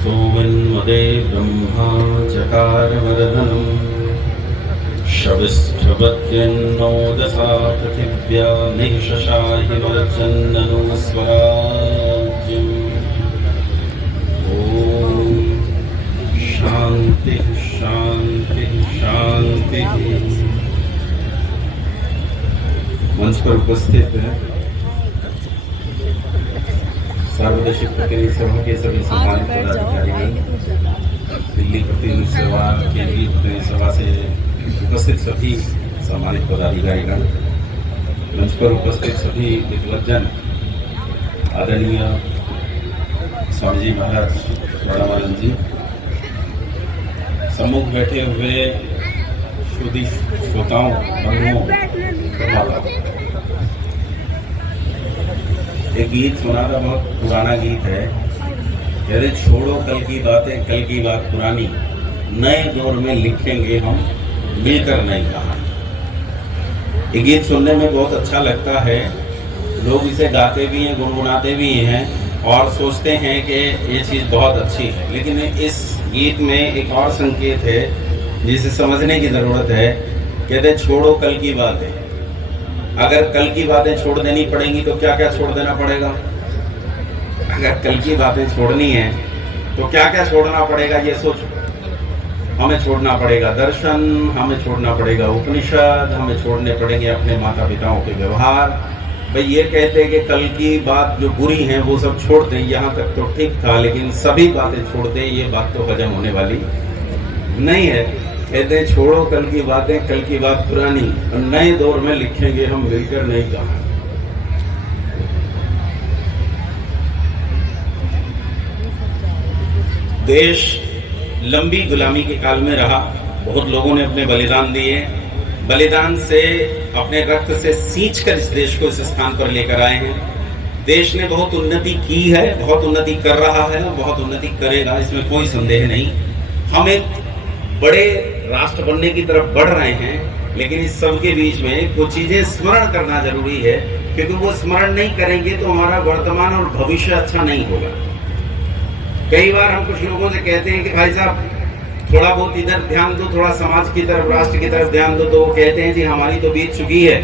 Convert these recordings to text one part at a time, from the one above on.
सोमन्वदे ब्रह्मा चकारमर्दनम् शविष्ठवत्यन्नो दशा पृथिव्या निशशाहिमर्चन्दनो स्वराज्यम्। ॐ शान्तिः शान्तिः शान्तिः। मंच पर उपस्थित है सार्वदेशिक प्रतिनिधि सभा के सभी सम्मानित पदाधिकारीगण, दिल्ली प्रतिनिधि सभा, केंद्रीय प्रतिनिधि सभा से उपस्थित सभी सम्मानित पदाधिकारीगण, मंच पर उपस्थित सभी विद्वज्जन, आदरणीय स्वामी जी महाराज बड़ामानंद जी, सम्मुख बैठे हुए शुद्धि श्रोताओं, बंधुओं, एक गीत सुना था, बहुत पुराना गीत है। यदि छोड़ो कल की बातें, कल की बात पुरानी, नए दौर में लिखेंगे हम मिलकर नई कहानी। ये गीत सुनने में बहुत अच्छा लगता है। लोग इसे गाते भी हैं, गुनगुनाते भी हैं और सोचते हैं कि ये चीज़ बहुत अच्छी है। लेकिन इस गीत में एक और संकेत है जिसे समझने की ज़रूरत है। कहते छोड़ो कल की बातें। अगर कल की बातें छोड़ देनी पड़ेंगी तो क्या क्या छोड़ देना पड़ेगा? अगर कल की बातें छोड़नी है तो क्या क्या छोड़ना पड़ेगा, ये सोचो। हमें छोड़ना पड़ेगा दर्शन, हमें छोड़ना पड़ेगा उपनिषद, हमें छोड़ने पड़ेंगे अपने माता पिताओं के व्यवहार। भाई ये कहते हैं कि कल की बात जो बुरी है वो सब छोड़ दें, यहाँ तक तो ठीक था, लेकिन सभी बातें छोड़ दें, ये बात तो हजम होने वाली नहीं है। कहते हैं छोड़ो कल की बातें, कल की बात पुरानी, और नए दौर में लिखेंगे हम मिलकर नई कहानी। देश लंबी गुलामी के काल में रहा। बहुत लोगों ने अपने बलिदान दिए। बलिदान से, अपने रक्त से सींचकर इस देश को इस स्थान पर लेकर आए हैं। देश ने बहुत उन्नति की है, बहुत उन्नति कर रहा है, बहुत उन्नति करेगा, इसमें कोई संदेह नहीं। हम एक बड़े राष्ट्र बनने की तरफ बढ़ रहे हैं, लेकिन इस सब के बीच में कुछ चीजें स्मरण करना जरूरी है, क्योंकि वो स्मरण नहीं करेंगे तो हमारा वर्तमान और भविष्य अच्छा नहीं होगा। कई बार हम कुछ लोगों से कहते हैं कि भाई साहब थोड़ा बहुत इधर ध्यान दो, थोड़ा समाज की तरफ, राष्ट्र की तरफ ध्यान दो, तो वो कहते हैं जी हमारी तो बीत चुकी है,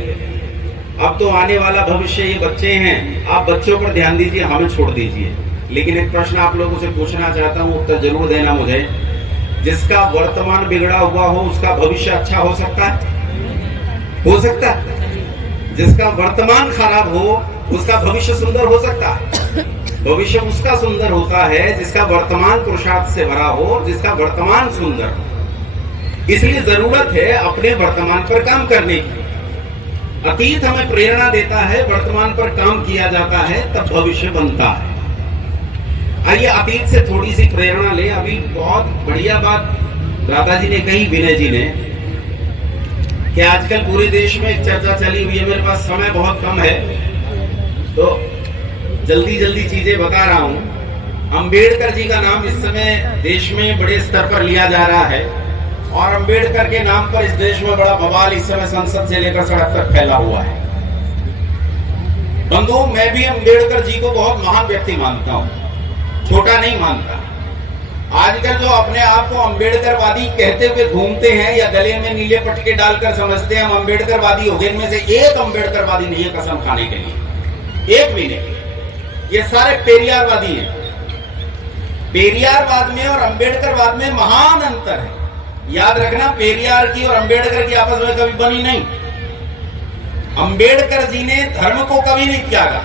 अब तो आने वाला भविष्य ये बच्चे हैं, आप बच्चों पर ध्यान दीजिए, हमें छोड़ दीजिए। लेकिन एक प्रश्न आप लोगों से पूछना चाहता हूँ, उत्तर जरूर देना मुझे। जिसका वर्तमान बिगड़ा हुआ हो उसका भविष्य अच्छा हो सकता है? हो सकता है? जिसका वर्तमान खराब हो उसका भविष्य सुंदर हो सकता है? भविष्य उसका सुंदर होता है जिसका वर्तमान पुरुषार्थ से भरा हो, जिसका वर्तमान सुंदर हो। इसलिए जरूरत है अपने वर्तमान पर काम करने की। अतीत हमें प्रेरणा देता है, वर्तमान पर काम किया जाता है, तब भविष्य बनता है। आइए अतीत से थोड़ी सी प्रेरणा लें। अभी बहुत बढ़िया बात दादाजी ने कही, विनय जी ने, कि आजकल पूरे देश में एक चर्चा चली हुई है। मेरे पास समय बहुत कम है तो जल्दी जल्दी चीजें बता रहा हूं। अंबेडकर जी का नाम इस समय देश में बड़े स्तर पर लिया जा रहा है और अंबेडकर के नाम पर इस देश में बड़ा बवाल इस समय संसद से लेकर सड़क तक फैला हुआ है। बंधुओं, मैं भी अंबेडकर जी को बहुत महान व्यक्ति मानता हूं, छोटा नहीं मानता। आजकल जो अपने आप को अंबेडकरवादी कहते हुए घूमते हैं या गले में नीले पटके डालकर समझते हैं हम अंबेडकरवादी हो गए, इनमें से एक अंबेडकरवादी नहीं है कसम खाने के लिए, एक भी नहीं। ये सारे पेरियारवादी हैं। पेरियारवाद में और अंबेडकरवाद में महान अंतर है। याद रखना, पेरियार की और अंबेडकर की आपस में कभी बनी नहीं। अंबेडकर जी ने धर्म को कभी नहीं त्यागा,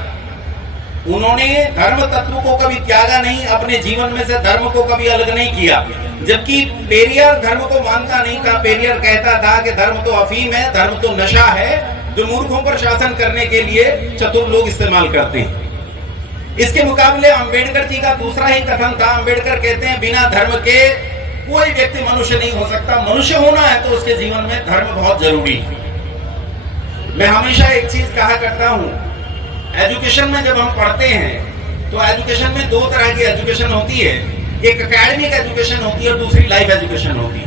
उन्होंने धर्म तत्व को कभी त्यागा नहीं, अपने जीवन में से धर्म को कभी अलग नहीं किया। जबकि पेरियार धर्म को मानता नहीं था। पेरियार कहता था कि धर्म तो अफीम है, धर्म तो नशा है, जो मूर्खों पर शासन करने के लिए चतुर लोग इस्तेमाल करते हैं। इसके मुकाबले अंबेडकर जी का दूसरा ही कथन था। अंबेडकर कहते हैं बिना धर्म के कोई व्यक्ति मनुष्य नहीं हो सकता। मनुष्य होना है तो उसके जीवन में धर्म बहुत जरूरी है। मैं हमेशा एक चीज कहा करता हूं, एजुकेशन में जब हम पढ़ते हैं तो एजुकेशन में दो तरह की एजुकेशन होती है। एक एकेडमिक एजुकेशन होती है और दूसरी लाइफ एजुकेशन होती है।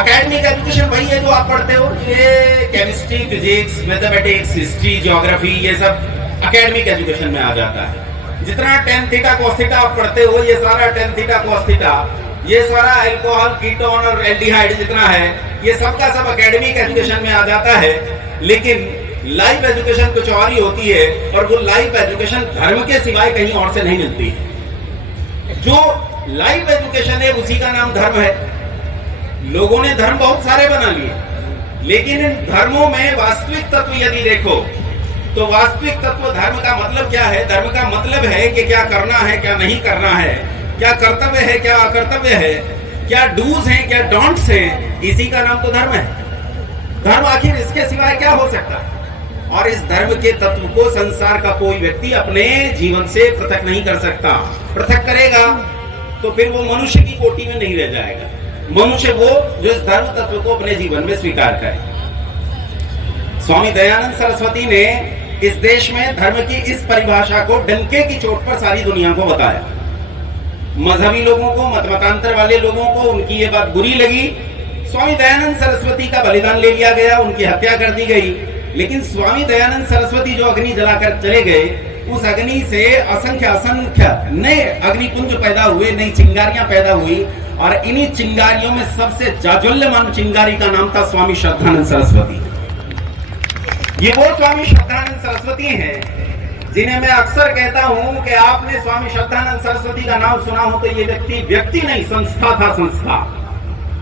एकेडमिक एजुकेशन वही है जो आप पढ़ते हो, ये chemistry, physics, mathematics, history, geography, ये सब एकेडमिक एजुकेशन में आ जाता है। जितना टेन थीटा कोस थीटा आप पढ़ते हो, ये सारा टेन थीटा कोस थीटा, ये सारा अल्कोहल, कीटोन और एल्डिहाइड जितना है, ये सब का सब एकेडमिक एजुकेशन में आ जाता है। लेकिन लाइफ एजुकेशन कुछ और ही होती है, और वो लाइफ एजुकेशन धर्म के सिवाय कहीं और से नहीं मिलती है। जो लाइफ एजुकेशन है उसी का नाम धर्म है। लोगों ने धर्म बहुत सारे बना लिए, लेकिन इन धर्मों में वास्तविक तत्व यदि देखो तो वास्तविक तत्व धर्म का मतलब क्या है? धर्म का मतलब है कि क्या करना है, क्या नहीं करना है, क्या कर्तव्य है, क्या अकर्तव्य है, क्या डूज हैं, क्या डोंट्स हैं। इसी का नाम तो धर्म है। धर्म आखिर इसके सिवाय क्या हो सकता है? और इस धर्म के तत्व को संसार का कोई व्यक्ति अपने जीवन से पृथक नहीं कर सकता। पृथक करेगा तो फिर वो मनुष्य की कोटि में नहीं रह जाएगा। मनुष्य वो जो इस धर्म तत्व को अपने जीवन में स्वीकार करे। स्वामी दयानंद सरस्वती ने इस देश में धर्म की इस परिभाषा को डंके की चोट पर सारी दुनिया को बताया। मजहबी लोगों को, मतांतर वाले लोगों को उनकी ये बात बुरी लगी। स्वामी दयानंद सरस्वती का बलिदान ले लिया गया, उनकी हत्या कर दी गई। लेकिन स्वामी दयानंद सरस्वती जो अग्नि जलाकर चले गए, उस अग्नि से असंख्य नए अग्निपुंज पैदा हुए, नई चिंगारियां पैदा हुई, और इन्हीं चिंगारियों में सबसे जाज्वल्यमान चिंगारी का नाम था स्वामी श्रद्धानंद सरस्वती। ये वो स्वामी श्रद्धानंद सरस्वती हैं जिन्हें मैं अक्सर कहता हूं कि आपने स्वामी श्रद्धानंद सरस्वती का नाम सुना हो तो ये व्यक्ति नहीं, संस्था था। संस्था,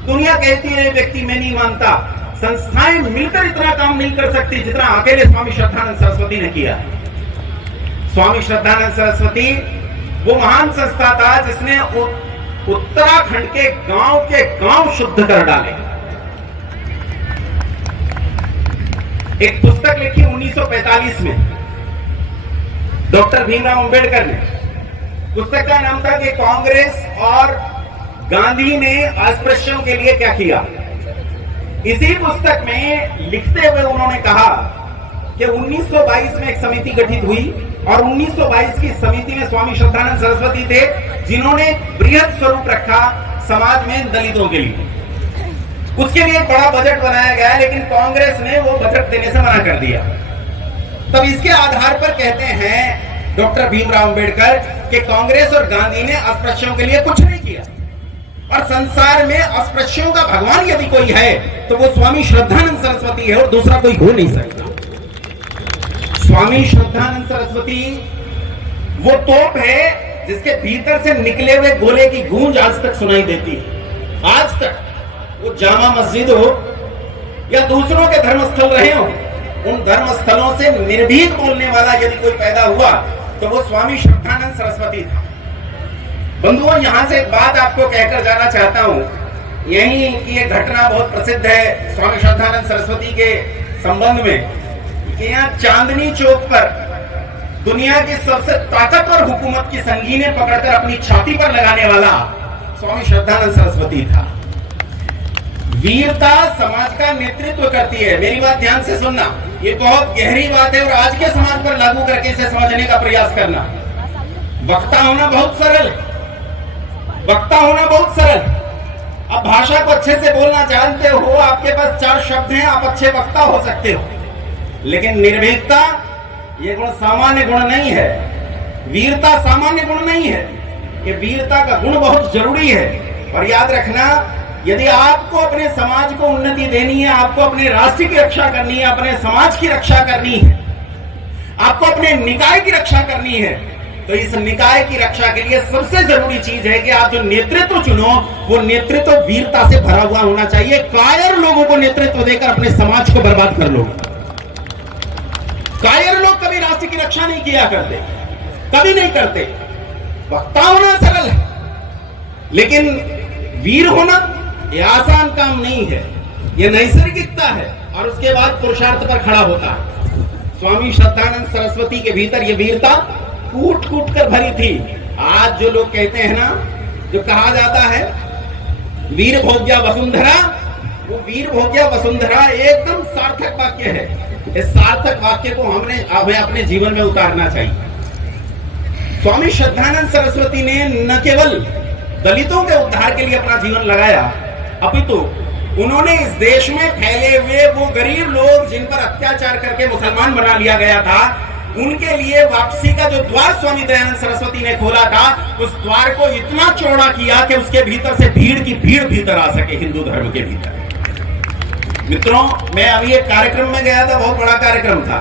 दुनिया कहती है व्यक्ति, मैं नहीं मानता। संस्थाएं मिलकर इतना काम नहीं कर सकती जितना अकेले स्वामी श्रद्धानंद सरस्वती ने किया। स्वामी श्रद्धानंद सरस्वती वो महान संस्था था जिसने उत्तराखंड के गांव शुद्ध कर डाले। एक पुस्तक लिखी 1945 में डॉक्टर भीमराव अंबेडकर ने। पुस्तक का नाम था कि कांग्रेस और गांधी ने अस्पृश्यों के लिए क्या किया। इसी पुस्तक में लिखते हुए उन्होंने कहा कि 1922 में एक समिति गठित हुई, और 1922 की समिति में स्वामी श्रद्धानंद सरस्वती थे, जिन्होंने बृहद स्वरूप रखा समाज में दलितों के लिए। उसके लिए एक बड़ा बजट बनाया गया, लेकिन कांग्रेस ने वो बजट देने से मना कर दिया। तब इसके आधार पर कहते हैं डॉक्टर भीमराव अंबेडकर कि कांग्रेस और गांधी ने अस्पृश्यों के लिए कुछ नहीं किया, और संसार में अस्पृश्यों का भगवान यदि कोई है तो वो स्वामी श्रद्धानंद सरस्वती है, और दूसरा कोई हो नहीं सकता। स्वामी श्रद्धानंद सरस्वती वो तोप है जिसके भीतर से निकले हुए गोले की गूंज आज तक सुनाई देती है। आज तक वो जामा मस्जिद हो या दूसरों के धर्मस्थल रहे हो, उन धर्मस्थलों से निर्भीक बोलने वाला यदि कोई पैदा हुआ तो वो स्वामी श्रद्धानंद सरस्वती था। बंधुओं, यहां से एक बात आपको कहकर जाना चाहता हूं। यही की एक घटना बहुत प्रसिद्ध है स्वामी श्रद्धानंद सरस्वती के संबंध में, कि यहाँ चांदनी चौक पर दुनिया की सबसे ताकतवर हुकूमत की संगीनें पकड़कर अपनी छाती पर लगाने वाला स्वामी श्रद्धानंद सरस्वती था। वीरता समाज का नेतृत्व करती है। मेरी बात ध्यान से सुनना, ये बहुत गहरी बात है, और आज के समाज पर लागू करके इसे समझने का प्रयास करना। वक्ता होना बहुत सरल, वक्ता होना बहुत सरल। अब भाषा को अच्छे से बोलना जानते हो, आपके पास 4 शब्द हैं, आप अच्छे वक्ता हो सकते हो। लेकिन निर्भीकता ये गुण सामान्य गुण नहीं है, वीरता सामान्य गुण नहीं है। ये वीरता का गुण बहुत जरूरी है। और याद रखना, यदि आपको अपने समाज को उन्नति देनी है, आपको अपने राष्ट्र की रक्षा करनी है, अपने समाज की रक्षा करनी है, आपको अपने निकाय की रक्षा करनी है, तो इस निकाय की रक्षा के लिए सबसे जरूरी चीज है कि आप जो नेतृत्व चुनो वो नेतृत्व वीरता से भरा हुआ होना चाहिए। कायर लोगों को नेतृत्व देकर अपने समाज को बर्बाद कर लो। कायर लोग कभी राष्ट्र की रक्षा नहीं किया करते, कभी नहीं करते। वक्ता होना सरल है, लेकिन वीर होना ये आसान काम नहीं है, ये नैसर्गिकता है, और उसके बाद पुरुषार्थ पर खड़ा होता है। स्वामी श्रद्धानंद सरस्वती के भीतर ये वीरता कूट कूट कर भरी थी। आज जो लोग कहते हैं ना, जो कहा जाता है वीर भोग्या वसुंधरा, वो वीर भोग्या वसुंधरा एकदम सार्थक वाक्य है। इस सार्थक वाक्य को हमें अपने जीवन में उतारना चाहिए। स्वामी श्रद्धानंद सरस्वती ने न केवल दलितों के उद्धार के लिए अपना जीवन लगाया, अपितु उन्होंने इस देश में फैले हुए वो गरीब लोग जिन पर अत्याचार करके मुसलमान बना लिया गया था, उनके लिए वापसी का जो द्वार स्वामी दयानंद सरस्वती ने खोला था, उस द्वार को इतना चौड़ा किया कि उसके भीतर से भीड़ की भीड़ भीतर आ सके, हिंदू धर्म के भीतर। मित्रों, मैं अभी एक कार्यक्रम में गया था, बहुत बड़ा कार्यक्रम था।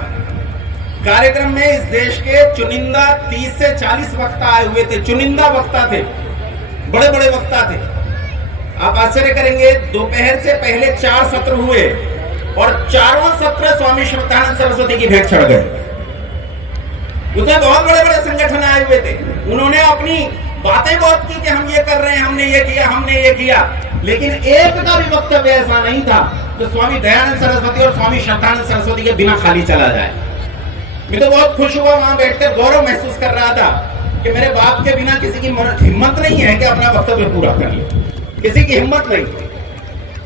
कार्यक्रम में इस देश के चुनिंदा 30 से 40 वक्ता आए हुए थे, चुनिंदा वक्ता थे, बड़े बड़े वक्ता थे। आप आश्चर्य करेंगे, दोपहर से पहले 4 सत्र हुए और चारों सत्र स्वामी श्रद्धानंद सरस्वती की भेंट चढ़ गए। उसमें बहुत बड़े बड़े संगठन आए हुए थे। उन्होंने अपनी बातें बहुत की कि हम ये कर रहे हैं, हमने ये किया, हमने ये किया, लेकिन एक का भी वक्तव्य ऐसा नहीं था तो स्वामी दयानंद सरस्वती और स्वामी श्रद्धानंद सरस्वती के बिना खाली चला जाए। मैं तो बहुत खुश हुआ, वहां बैठकर गौरव महसूस कर रहा था कि मेरे बाप के बिना किसी की हिम्मत नहीं है कि अपना वक्तव्य पूरा कर ले, किसी की हिम्मत नहीं।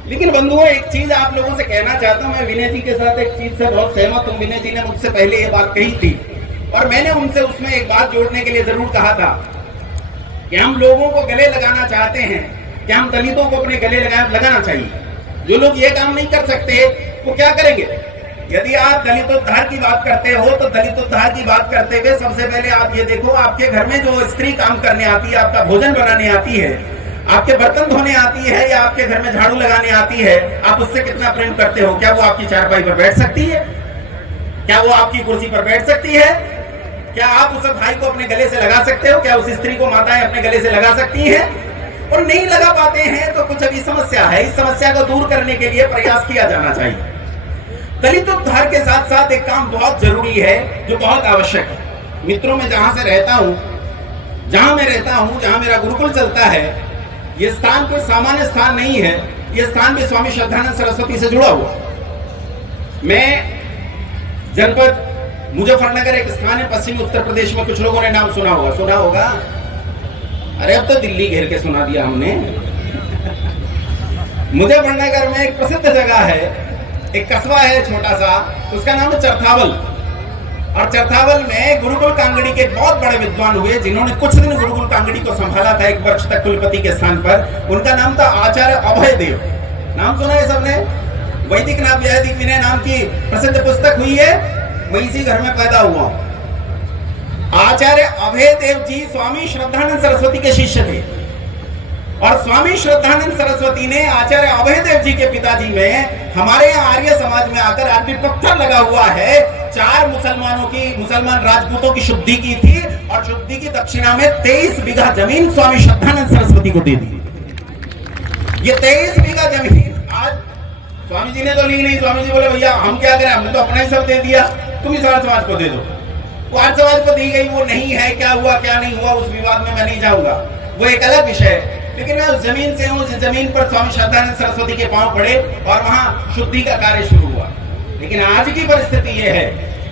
लेकिन बंधुओं, एक चीज आप लोगों से कहना चाहता हूं, मैं विनय जी के साथ एक चीज से बहुत सहमत हूं। विनय जी ने मुझसे पहले ये बात कही थी और मैंने उनसे उसमें एक बात जोड़ने के लिए जरूर कहा था कि हम लोगों को गले लगाना चाहते हैं कि हम दलितों को अपने गले लगाना चाहिए। जो लोग ये काम नहीं कर सकते वो क्या करेंगे? यदि आप दलितोद्धार की बात करते हो तो दलितोद्धार की बात करते हुए सबसे पहले आप ये देखो, आपके घर में जो स्त्री काम करने आती है, आपका भोजन बनाने आती है, आपके बर्तन धोने आती है या आपके घर में झाड़ू लगाने आती है, आप उससे कितना प्रेम करते हो? क्या वो आपकी चारपाई पर बैठ सकती है? क्या वो आपकी कुर्सी पर बैठ सकती है? क्या आप उस भाई को अपने गले से लगा सकते हो? क्या उस स्त्री को माताएं अपने गले से लगा सकती हैं? और नहीं लगा पाते हैं तो कुछ अभी समस्या है। इस समस्या को दूर करने के लिए प्रयास किया जाना चाहिए। दलितोद्धार के साथ साथ एक काम बहुत जरूरी है जो बहुत आवश्यक है। मित्रों, मैं जहां से रहता हूं, जहां मैं रहता हूं, जहां मेरा गुरुकुल चलता है, यह स्थान कोई सामान्य स्थान नहीं है। यह स्थान भी स्वामी श्रद्धानंद सरस्वती से जुड़ा हुआ। मैं जनपद मुजफ्फरनगर एक स्थान है पश्चिमी उत्तर प्रदेश में, कुछ लोगों ने नाम सुना होगा। अरे अब तो दिल्ली घेर के सुना दिया हमने। मुजफ्फरनगर में एक प्रसिद्ध जगह है, एक कस्बा है छोटा सा, उसका नाम है चरथावल। और चरथावल में गुरुकुल कांगड़ी के बहुत बड़े विद्वान हुए जिन्होंने कुछ दिन गुरुकुल कांगड़ी को संभाला था, 1 वर्ष तक कुलपति के स्थान पर। उनका नाम था आचार्य अभय देव। नाम सुना है सबने? वैदिक नाम वैदिक विनय नाम की प्रसिद्ध पुस्तक हुई है, वहीं इसी घर में पैदा हुआ। आचार्य अभय देव जी स्वामी श्रद्धानंद सरस्वती के शिष्य थे और स्वामी श्रद्धानंद सरस्वती ने आचार्य अभय देव जी के पिताजी में हमारे यहाँ आर्य समाज में आकर आज भी पत्थर लगा हुआ है, 4 मुसलमान राजपूतों की शुद्धि की थी और शुद्धि की दक्षिणा में 23 बीघा जमीन स्वामी श्रद्धानंद सरस्वती को दे दी। ये 23 बीघा जमीन आज स्वामी जी ने तो ली नहीं। स्वामी जी बोले भैया हम क्या करें, हमने तो अपना ही सब दे दिया, तुम ही सारा समाज को दे दो। वो आज समाज को दी गई, वो नहीं है, क्या हुआ क्या नहीं हुआ उस विवाद में मैं नहीं जाऊंगा, वो एक अलग विषय है। लेकिन मैं उस जमीन से हूं, उस जमीन पर स्वामी श्रद्धानंद सरस्वती के पांव पड़े और वहां शुद्धि का कार्य शुरू हुआ। लेकिन आज की परिस्थिति यह है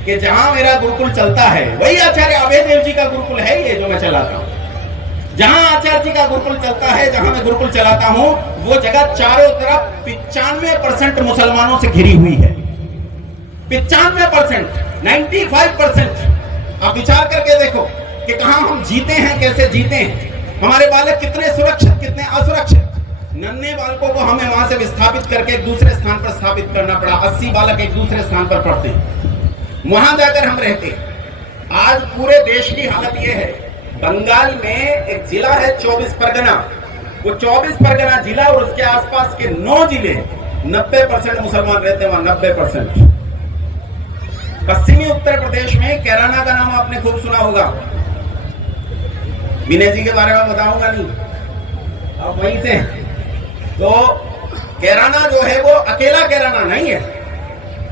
कि जहां मेरा गुरुकुल चलता है वही आचार्य अभय देव जी का गुरुकुल है, ये जो मैं चलाता हूं। जहां आचार्य जी का गुरुकुल चलता है, जहां मैं गुरुकुल चलाता हूं, वो जगह चारों तरफ 95% मुसलमानों से घिरी हुई है। 95%, 95%। आप विचार करके देखो कि कहां हम जीते हैं, कैसे जीते हैं, हमारे बालक कितने सुरक्षित कितने असुरक्षित। नन्हे बालकों को हमें वहां से विस्थापित करके एक दूसरे स्थान पर स्थापित करना पड़ा। 80 बालक एक दूसरे स्थान पर पढ़ते हैं, वहां जाकर हम रहते हैं। आज पूरे देश की हालत यह है, बंगाल में एक जिला है 24 परगना, वो 24 परगना जिला और उसके आसपास के 9 जिले 90% मुसलमान रहते हैं वहां, 90%। पश्चिमी उत्तर प्रदेश में कैराना का नाम आपने खूब सुना होगा। विनय जी के बारे में बताऊंगा नहीं, अब वहीं से। तो कैराना जो है वो अकेला कैराना नहीं है,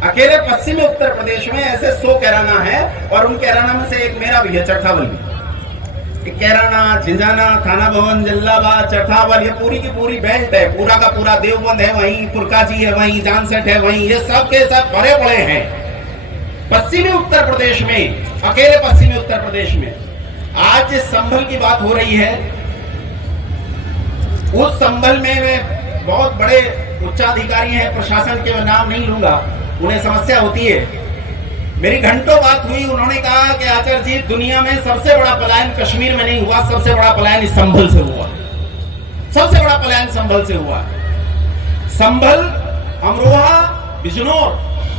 अकेले पश्चिमी उत्तर प्रदेश में ऐसे 100 कैराना है और उन कैराना में से एक मेरा भी है, चरथावल भी। कैराना, झिंझाना, थाना भवन, जल्लाबाद, चरथावल, ये पूरी की पूरी बेल्ट है, पूरा का पूरा देवबंद है वहीं, पुरकाजी है वहीं, जानसेठ है वहीं, ये सब के सब भरे पड़े हैं पश्चिमी उत्तर प्रदेश में, अकेले पश्चिमी उत्तर प्रदेश में। आज जिस संभल की बात हो रही है, उस संभल में बहुत बड़े उच्चाधिकारी हैं प्रशासन के, मैं नाम नहीं लूंगा, उन्हें समस्या होती है। मेरी घंटों बात हुई, उन्होंने कहा कि आचार्य जी दुनिया में सबसे बड़ा पलायन कश्मीर में नहीं हुआ, सबसे बड़ा पलायन इस संभल से हुआ, सबसे बड़ा पलायन संभल से हुआ। संभल, अमरोहा, बिजनौर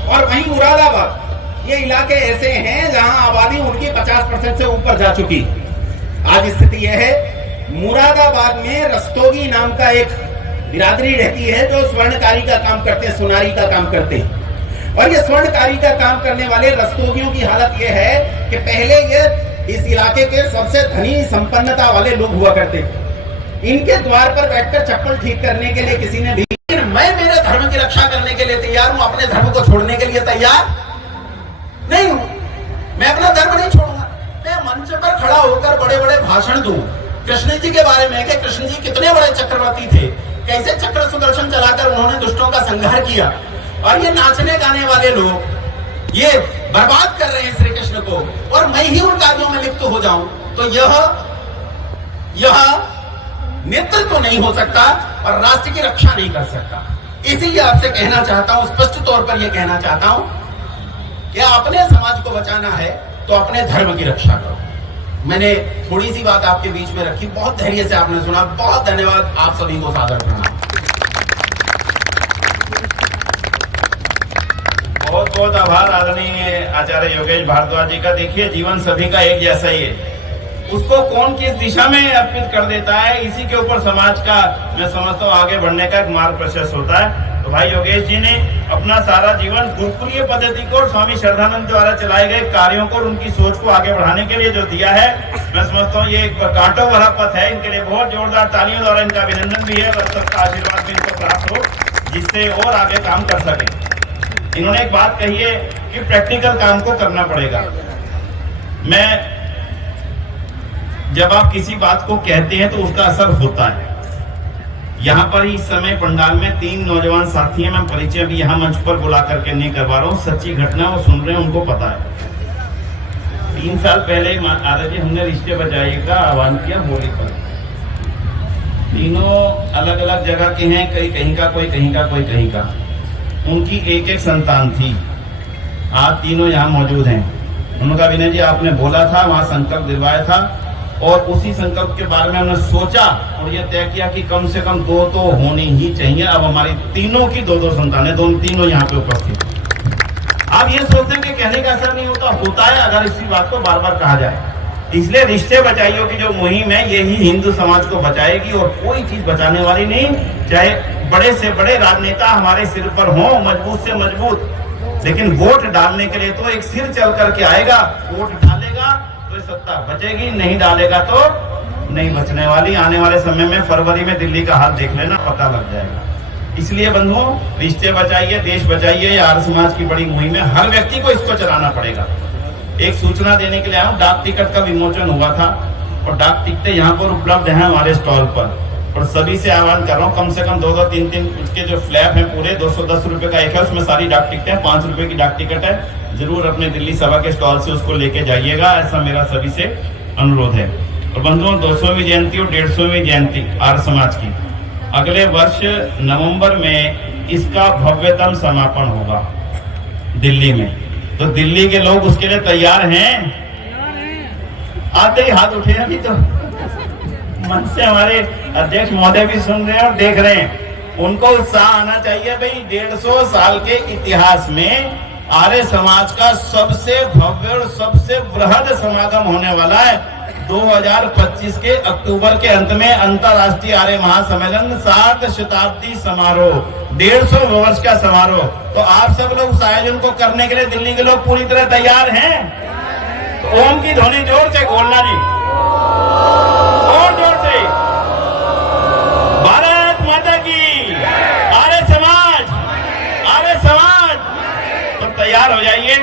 और वहीं मुरादाबाद, ये इलाके ऐसे हैं जहां आबादी उनकी 50% से ऊपर जा चुकी। आज स्थिति यह है, मुरादाबाद में रस्तोगी नाम का एक बिरादरी रहती है जो स्वर्णकारी का काम करते हैं, सुनारी का काम करते हैं। और ये स्वर्णकारी का काम करने वाले रस्तोगियों की हालत यह है कि पहले ये इस इलाके के सबसे धनी संपन्नता वाले लोग हुआ करते। इनके द्वार पर बैठकर चप्पल ठीक करने के लिए किसी ने भी, मैं मेरे धर्म की रक्षा करने के लिए तैयार हूं, अपने धर्म को छोड़ने के लिए तैयार नहीं हूं। मैं अपना धर्म नहीं छोड़ूंगा। मैं मंच पर खड़ा होकर बड़े बड़े भाषण दूं कृष्ण जी के बारे में कि कृष्ण जी कितने बड़े चक्रवर्ती थे, कैसे चक्र सुदर्शन चलाकर उन्होंने दुष्टों का संहार किया, और ये नाचने गाने वाले लोग ये बर्बाद कर रहे हैं श्री कृष्ण को, और मैं ही उन कार्यों में लिप्त हो जाऊं, तो यह नेतृत्व तो नहीं हो सकता और राष्ट्र की रक्षा नहीं कर सकता। इसीलिए आपसे कहना चाहता हूं, स्पष्ट तौर पर यह कहना चाहता हूं कि अपने समाज को बचाना है तो अपने धर्म की रक्षा करो। मैंने थोड़ी सी बात आपके बीच में रखी, बहुत धैर्य से आपने सुना, बहुत धन्यवाद आप सभी को, सादर प्रणाम। बहुत बहुत आभार आदरणीय आचार्य योगेश भारद्वाज जी का। देखिए, जीवन सभी का एक जैसा ही है, उसको कौन किस दिशा में अर्पित कर देता है, इसी के ऊपर समाज का, मैं समझता हूँ, आगे बढ़ने का एक मार्ग प्रशस्त होता है। तो भाई योगेश जी ने अपना सारा जीवन गुरुकुलीय पद्धति को और स्वामी श्रद्धानंद द्वारा चलाए गए कार्यों को और उनकी सोच को आगे बढ़ाने के लिए जो दिया है, मैं समझता हूँ ये एक कांटों भरा पथ है। इनके लिए बहुत जोरदार तालियों द्वारा इनका अभिनंदन भी है और सबका आशीर्वाद भी इनको प्राप्त हो, जिससे और आगे काम कर सके। इन्होंने एक बात कही है कि प्रैक्टिकल काम को करना पड़ेगा। मैं जब आप किसी बात को कहते हैं तो उसका असर होता है। यहाँ पर इस समय पंडाल में 3 नौजवान साथी हैं, मैं परिचय भी यहाँ मंच पर बुला करके नहीं करवा रहा हूँ, सच्ची घटना वो सुन रहे हैं, उनको पता है। 3 साल पहले आदरणीय जी हमने रिश्ते बचाइए का आह्वान किया होली पर। तीनों अलग अलग जगह के हैं, कहीं का, कोई कहीं का, कोई कहीं का। उनकी एक संतान थी। आज तीनों यहाँ मौजूद हैं। उन्होंने कहा, विनय जी आपने बोला था, वहां संकल्प दिलवाया था, और उसी संकल्प के बारे में हमने सोचा और ये तय किया कि कम से कम 2 तो होनी ही चाहिए। अब हमारी तीनों की 2-2 संतानें, तीनों यहाँ पे उपस्थित। आप ये सोचते हैं कि कहने का असर नहीं होता है अगर इसी बात को बार बार कहा जाए। इसलिए रिश्ते बचाइयों की जो मुहिम है, यही हिंदू समाज को बचाएगी और कोई चीज बचाने वाली नहीं। चाहे बड़े से बड़े राजनेता हमारे सिर पर हों, मजबूत से मजबूत, लेकिन वोट डालने के लिए तो एक सिर चल करके आएगा। वोट डालेगा तो सत्ता बचेगी, नहीं डालेगा तो नहीं बचने वाली। आने वाले समय में फरवरी में दिल्ली का हाल देख लेना, पता लग जाएगा। इसलिए बंधुओं, रिश्ते बचाइए, देश बचाइए, आर्य समाज की बड़ी मुहिम है। हर व्यक्ति को इसको चलाना पड़ेगा। एक सूचना देने के लिए आया हूं, डाक टिकट का विमोचन हुआ था और डाक टिकटें यहाँ पर उपलब्ध हैं हमारे स्टॉल पर, और सभी से आह्वान कर रहा हूँ, कम से कम 2-2, 3-3 उसके जो फ्लैप हैं पूरे 210 रुपए का एक है, उसमें सारी डाक टिकटें हैं। 5 रुपए की डाक टिकट है। जरूर अपने दिल्ली सभा के स्टॉल से उसको लेके जाइएगा, ऐसा मेरा सभी से अनुरोध है। और बंधुओं, 200वीं जयंती और 150वीं जयंती आर्य समाज की अगले वर्ष नवंबर में इसका भव्यतम समापन होगा दिल्ली में। तो दिल्ली के लोग उसके लिए तैयार हैं? आते ही हाथ उठे। अभी तो मन से हमारे अध्यक्ष महोदय भी सुन रहे हैं और देख रहे हैं, उनको उत्साह आना चाहिए। भाई 150 साल के इतिहास में आर्य समाज का सबसे भव्य और सबसे बृहद समागम होने वाला है 2025 के अक्टूबर के अंत में, अंतर्राष्ट्रीय आर्य महासम्मेलन 7 शताब्दी समारोह, 150 वर्ष का समारोह। तो आप सब लोग उस आयोजन को करने के लिए दिल्ली के लोग पूरी तरह तैयार हैं? तो ओम की ध्वनि जोर से बोलना जी, और जोर से, भारत माता की, आर्य समाज, तो तैयार हो जाइए।